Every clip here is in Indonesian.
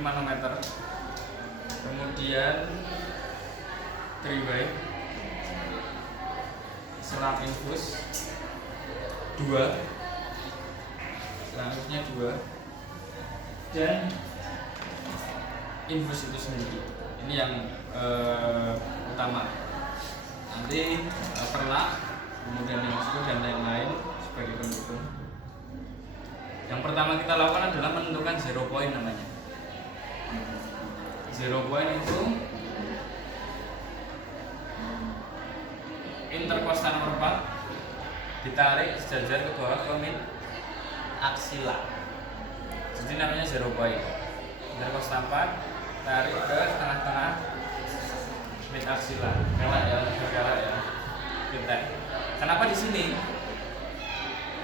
manometer, kemudian 3-way, selang infus 2, selang infusnya 2, dan infus itu sendiri. Ini yang utama. Nanti perlak, kemudian yang screw dan lain-lain sebagai pendukung. Yang pertama kita lakukan adalah menentukan zero point namanya. Zero point itu intercostal nomor 4 ditarik sejajar ke bawah ke mid aksila. Jadi namanya zero point. Intercostal 4 tarik ke tengah-tengah mid aksila. Kelak ya, kelak ya. Kita. Kenapa di sini?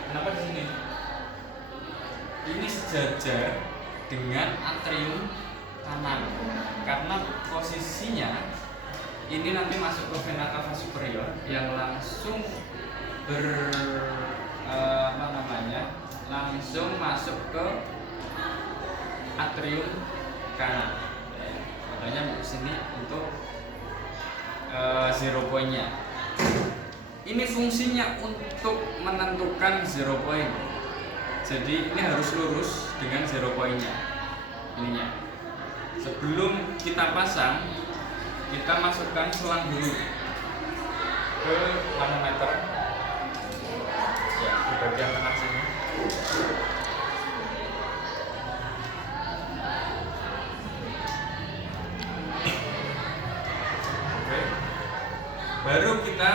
Kenapa di sini? Ini sejajar dengan atrium kanan karena posisinya ini nanti masuk ke vena cava superior yang langsung langsung masuk ke atrium kanan. Makanya di sini untuk zero point-nya. Ini fungsinya untuk menentukan zero point. Jadi ini harus lurus dengan zero point-nya. Ininya. Sebelum kita pasang, kita masukkan selang dulu ke manometer. Ya, di bagian tengah sini. Oke. Baru kita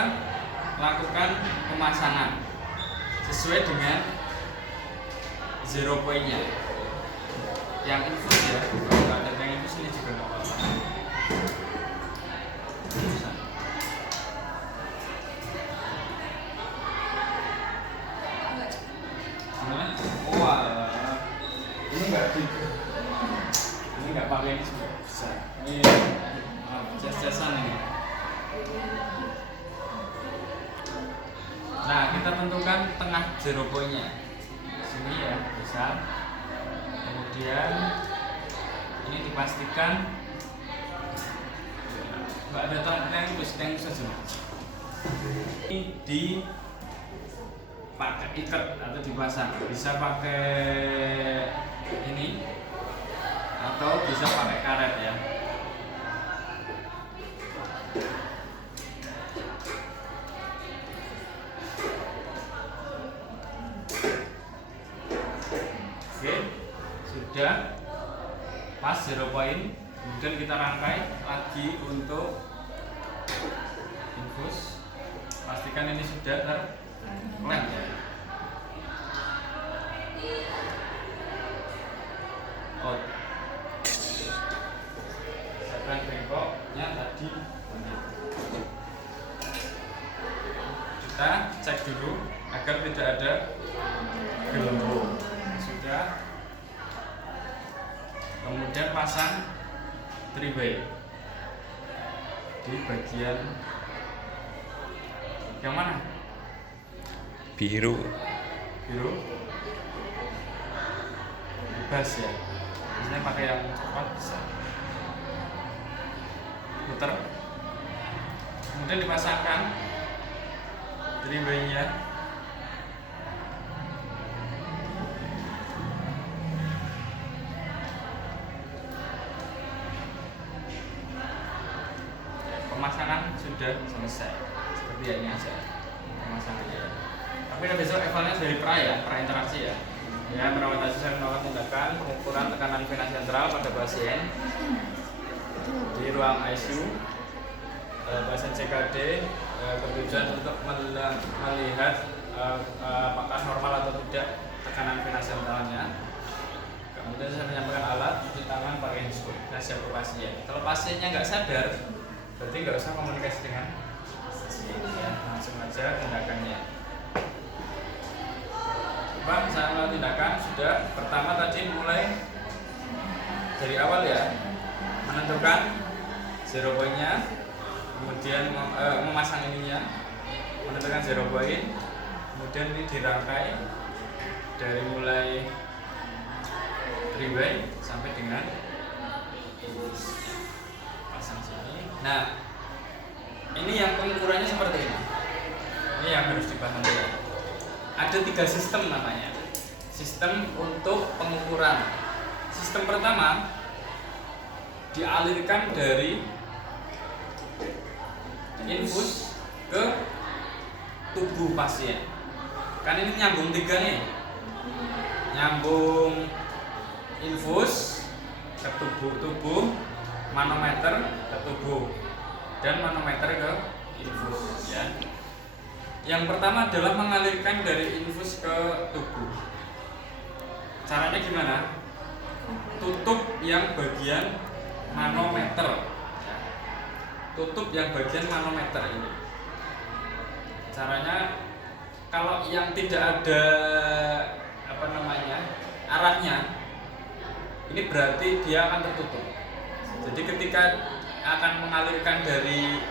lakukan pemasangan sesuai dengan zero point-nya. Yang infus ya, kalau ada yang infus ini juga nggak apa-apa. Wah, ini nggak pakai ini juga bisa. Ini jas-jasan ini. Nah, kita tentukan tengah zero point-nya. Sini ya, bisa. Kemudian ini dipastikan nggak ada tank saja. Ini dipakai ikat atau dipasang. Bisa pakai ini atau bisa pakai karet ya. Oke, sudah pas zero point, kemudian kita rangkai lagi untuk infus. Pastikan ini sudah terlem ya. Oh, sekarang bengkoknya tadi kita cek dulu agar tidak ada gelembung. Sudah, kemudian pasang 3-way di bagian yang mana? Biru. Bebas ya, biasanya pakai yang cepat bisa. Putar, kemudian dipasangkan 3-way-nya. Pemasangan sudah selesai, seperti ini aja pemasangannya. Tapi kan besok evaluasinya dari pra interaksi ya. Ya, perawat asisten melakukan tindakan pengukuran tekanan vena sentral pada pasien di ruang ICU. Pasien CKD bertujuan untuk melihat apakah normal atau tidak tekanan vena sentralnya. Kemudian saya menyampaikan alat cuci tangan pakai handspray. Nah, siap ke pasien. Kalau pasiennya nggak sadar, berarti nggak usah komunikasi dengan pasien ya, langsung aja tindakannya. Pak, saya melakukan tindakan sudah. Pertama tadi mulai dari awal ya, menentukan zero point-nya, kemudian memasang ininya, menentukan zero point, kemudian ini dirangkai dari mulai 3-way sampai dengan pasang sini. Nah, ini yang pengukurannya seperti ini. Ini yang harus dipahami. Ada 3 sistem namanya. Sistem untuk pengukuran. Sistem pertama dialirkan dari infus ke tubuh pasien. Kan ini nyambung 3 nih. Nyambung infus ke tubuh, manometer ke tubuh, dan manometer ke infus ya. Yang pertama adalah mengalirkan dari infus ke tubuh. Caranya gimana? Tutup yang bagian manometer. Tutup yang bagian manometer ini. Caranya kalau yang tidak ada arahnya, ini berarti dia akan tertutup. Jadi ketika akan mengalirkan dari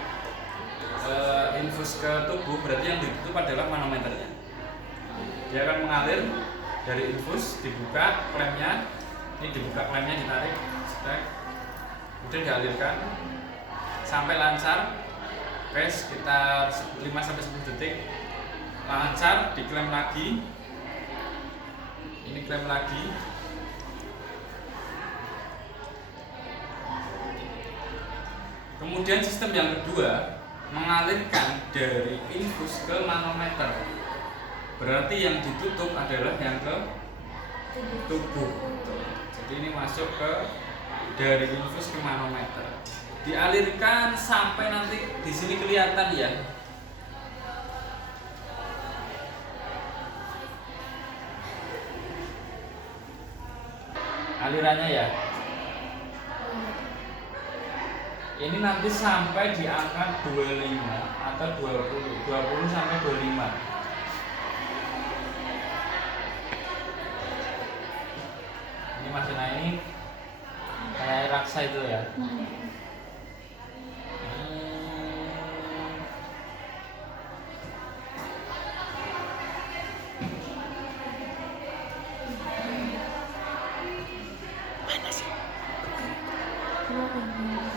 infus ke tubuh, berarti yang ditutup adalah manometernya. Dia akan mengalir dari infus, dibuka klemnya, ini dibuka klemnya, ditarik, kemudian dialirkan sampai lancar, sekitar 5-10 detik, lancar, diklem lagi, ini klem lagi, kemudian sistem yang kedua mengalirkan dari infus ke manometer. Berarti yang ditutup adalah yang ke tubuh. Jadi ini masuk ke dari infus ke manometer. Dialirkan sampai nanti di sini kelihatan ya. Alirannya ya. Ini nanti sampai di angka 25 atau 20 sampai 25. Ini maksudnya ini kayak air raksa itu ya.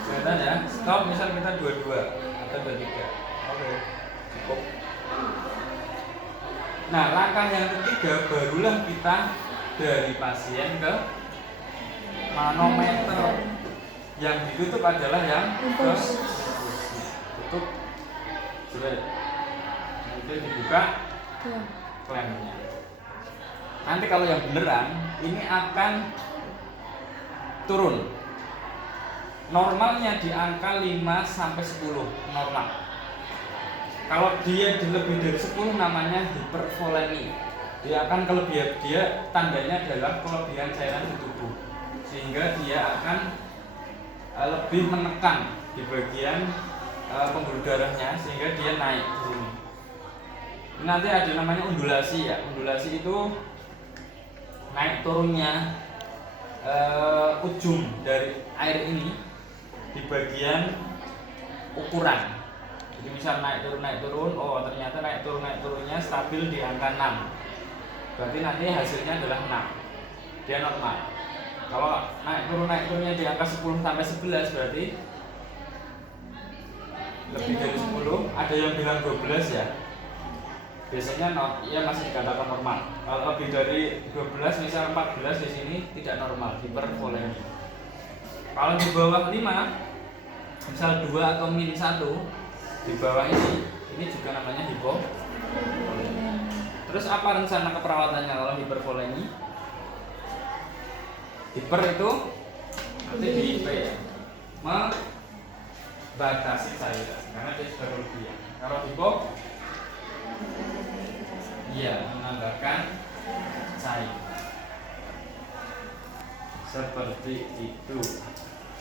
Kelihatan ya, stop misal kita 22 atau 23. Oke, cukup. Nah, langkah yang ketiga barulah kita dari pasien ke manometer. Yang ditutup adalah yang ke tutup, sudah. Kemudian dibuka klemnya. Nanti kalau yang beneran ini akan turun. Normalnya di angka 5 sampai 10 normal. Kalau dia lebih dari 10 namanya hipervolemi. Dia akan kelebihan, dia tandanya adalah kelebihan cairan di tubuh. Sehingga dia akan lebih menekan di bagian pembuluh darahnya sehingga dia naik di sini. Nanti ada namanya undulasi ya. Undulasi itu naik turunnya ujung dari air ini di bagian ukuran. Jadi misal naik turun, oh ternyata naik turunnya stabil di angka 6. Berarti nanti hasilnya adalah 6. Dia normal. Kalau naik turunnya di angka 10 sampai 11 berarti lebih dari 10, ada yang bilang 12 ya. Biasanya ya masih dikatakan normal. Kalau lebih dari 12 misal 14 di sini tidak normal, hipervolemi. Kalau di bawah 5, misal 2 atau min 1, di bawah ini juga namanya hipovolemi. Terus apa rencana keperawatannya kalau hipervolemi? Hiper itu nanti di IP ya, membatasi cairan karena dia sudah berlebihan. Kalau hipo, iya menambahkan cairan. Seperti itu.